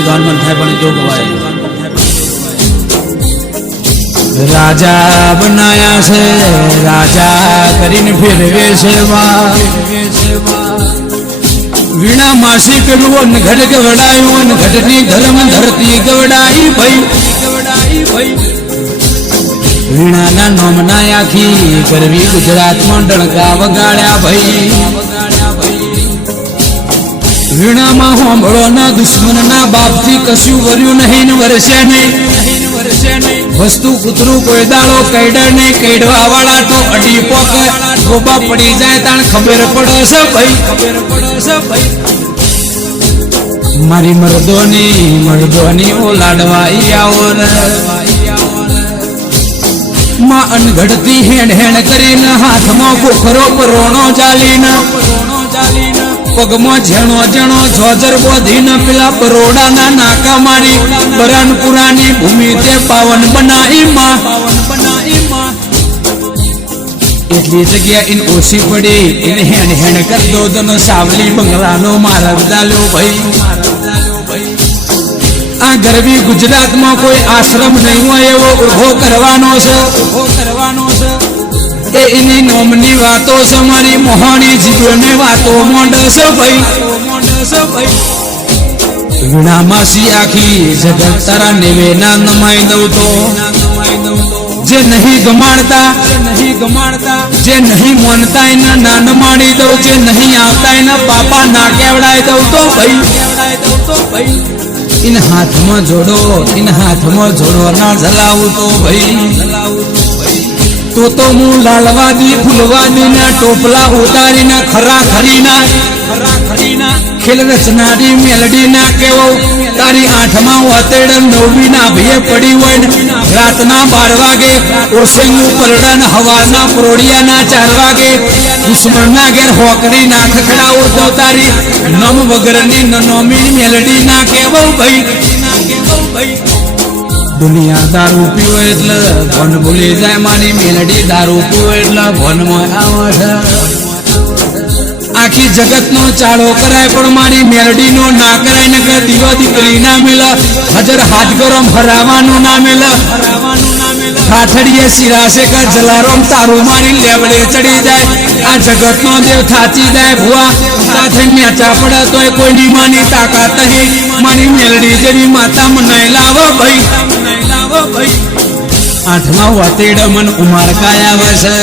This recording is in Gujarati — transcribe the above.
ગાનમાં થાય પણ જો ગવાય રાજા બનાયા છે રાજા કરીને ફેરવે છે વીણા માસી પેલું ઘટ ગવડાયું ઘટની ધર્મ ધરતી ગવડાઈ ભાઈ વીણાના નોમના આખી ગરવી ગુજરાતમાં ડણકા વગાડ્યા ભાઈ વીણામાં હોંભળો ના દુશ્મનના બાપથી કશું વર્યું નહીં ને વરસે નહીં વસ્તુ કૂતરું કોઈ દાડો કઈડર નહીં કઈડવા વાળા તો અડી પોક ગોબા પડી જાય તાણ ખબર પડે છે ભાઈ મારી મરદોની ઓ લાડવાઈ આવો માં અનઘડતી હેણ કરીને હાથમાં પોખરો પરોણો ચાલીને પગમાં ઝેણો જોજર બોધીને પેલા બરોડાના નાકા મારી બરાનપુરાની ભૂમિ તે પાવન બનાવી માં એટલી જગ્યા ઇન ઓછી પડી એને હેણ કર દો દનો સાવલી બંગલાનો માર્ગ ચાલ્યો ભાઈ આ ગરવી ગુજરાતમાં કોઈ આશ્રમ નહીં હોય એવો ઉભો કરવાનો છે એની નોમની વાતો છે મારી મોહાણી જીવની વાતો મોંડશે ભાઈ વીણા માસી આખી જગત તારા નિવેના નમાઈ દઉં તો જે નહીં ગમાડતા જે નહીં મોનતા એના ના નમાડી દઉં જે નહીં આવતા એના પાપા ના કેવડાઈ દઉં તો ભાઈ ઇન હાથમાં જોડો ના જલાવું તો ભાઈ તો હું લાલવાદી ફૂલવાદી ના ટોપલા ઉતારીને ખરા ખરીના ખેલ રચનારી મેલડી ના કેવો તારી 8માં વાતેડ 9મી ના ભયે પડી હોય રાતના 12 વાગે ઓરસેનું પરડન હવાના પ્રોડિયાના 4 વાગે દુશ્મનના ઘેર હોકડી ના ખખડાવો તો તારી નમ વગરની નોમી મેલડી ના કેવો ભાઈ દુનિયા દારૂ પીવો એટલે ભન ભૂલી જાય મારી મેલડી દારૂ પીવો એટલે ભનમાં આવે છે આખી જગત નો ચાળો કરાય પણ મારી મેલડી નો ના કરાય ને કે દીવો દીકરી ના મેલ હજર હાથ ગરમ હરાવાનું ના મેલ કાઠડીએ સિરાશે કે જલારામ તારું મારી લેવડે ચડી જાય આ જગત નો દેવ થાચી જાય ભુવા સાથે મેચા પડે તોય કોઈની માની તાકાત નહીં મારી મેલડી જેવી માતા મને લાવો ભાઈ 8માં વાતેડ મન ઉમાર કાયા આવે છે